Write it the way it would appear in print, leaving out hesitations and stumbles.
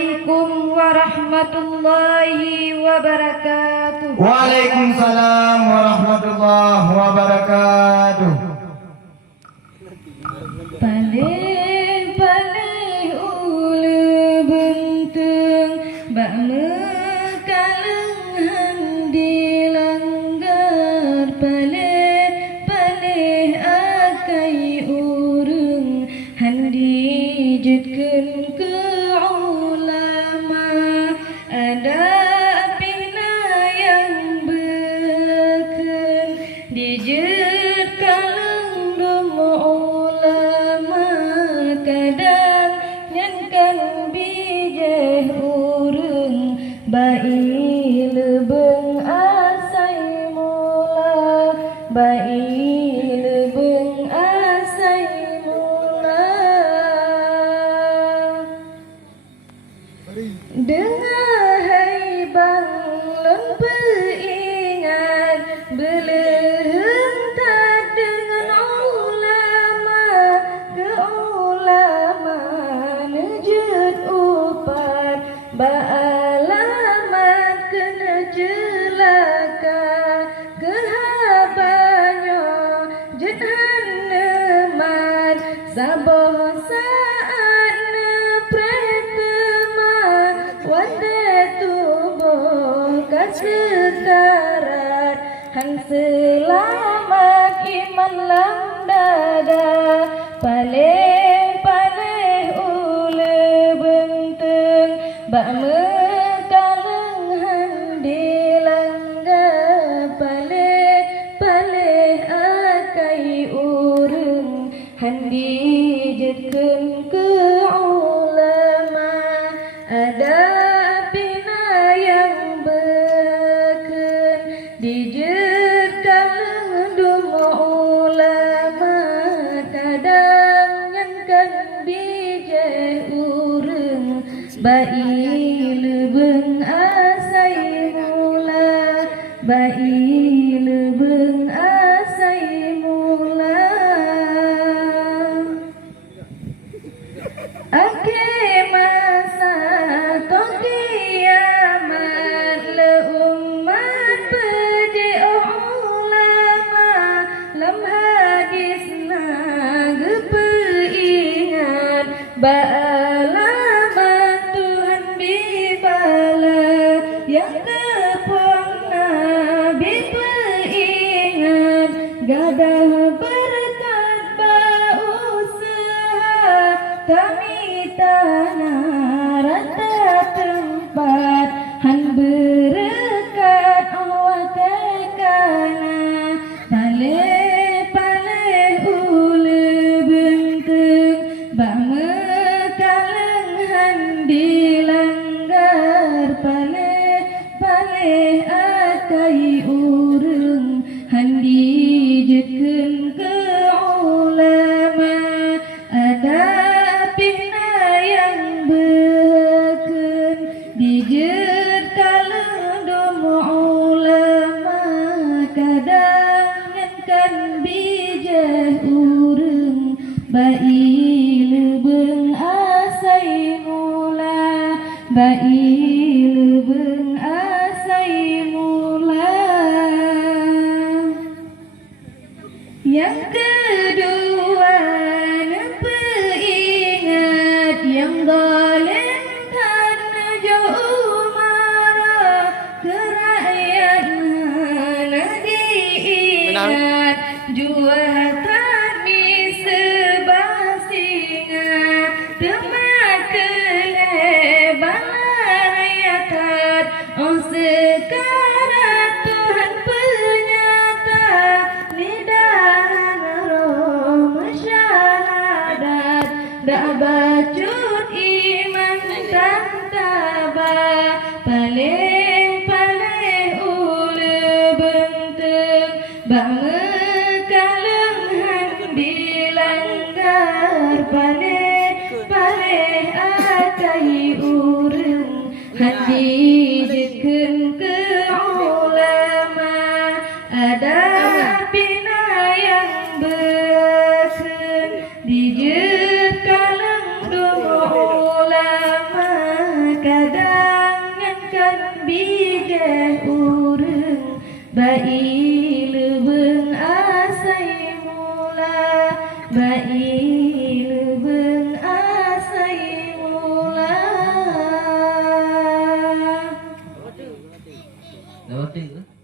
Assalamualaikum warahmatullahi wabarakatuh. Waalaikumsalam warahmatullahi wabarakatuh. Paling ulu bentung bak mekaleng di langgar paling akai urung handi jetken ke ulama ada pina yang beken dijet kaleng domo ulama kadang nyankan bijeh urung bai lebeng asai mula bai lebeng asai mula dengar hai bang lon peingat belum tak dengan ulama ke ulama nejut upat ba'alamat kena celaka kehabanyo jethan nemat saboh saat nepretema wade tubuh kasekarat han selamat iman lam dada paling ule benteng bak mekaleng handi langga paling akai urung handi jetken ke ulama ada pina yang beken dijet kaleng domo ulama kadang nyankan bijeh urung bai lebeng asai mula bai lebeng asai mula akhir masa toh kiamat le umat peji ulama lam hadis na gepeingat ba'alamat Tuhan bibala yang kepuang Nabi peingat gadah berkat bausaha kami tanah rata tempat han berkat awak tekana paling ule benteng bak mekaleng handi langgar paling akai urung handi jetken ke ulama ada pina yang beken dijet kaleng domo ulama kadang nyankan bijeh urung bai lebeng asai mula bai lebeng asai mula yang kedua peingat yang zalim kan jauh marah kerakyat mana diingat juatan misebasinga temat keleban rakyat sekarang Tuhan penyata lidaran roh masyarakat dak bacut iman dan tabah paling ule benteng bak mekaleng handi langgar paling akai urung handi jetken ke ulama ada pina yang beken dijet kaleng domo ulama kadang ngangkan bijak urang bai leuweung asai mula bai leuweung asai mula. Lewatin tu.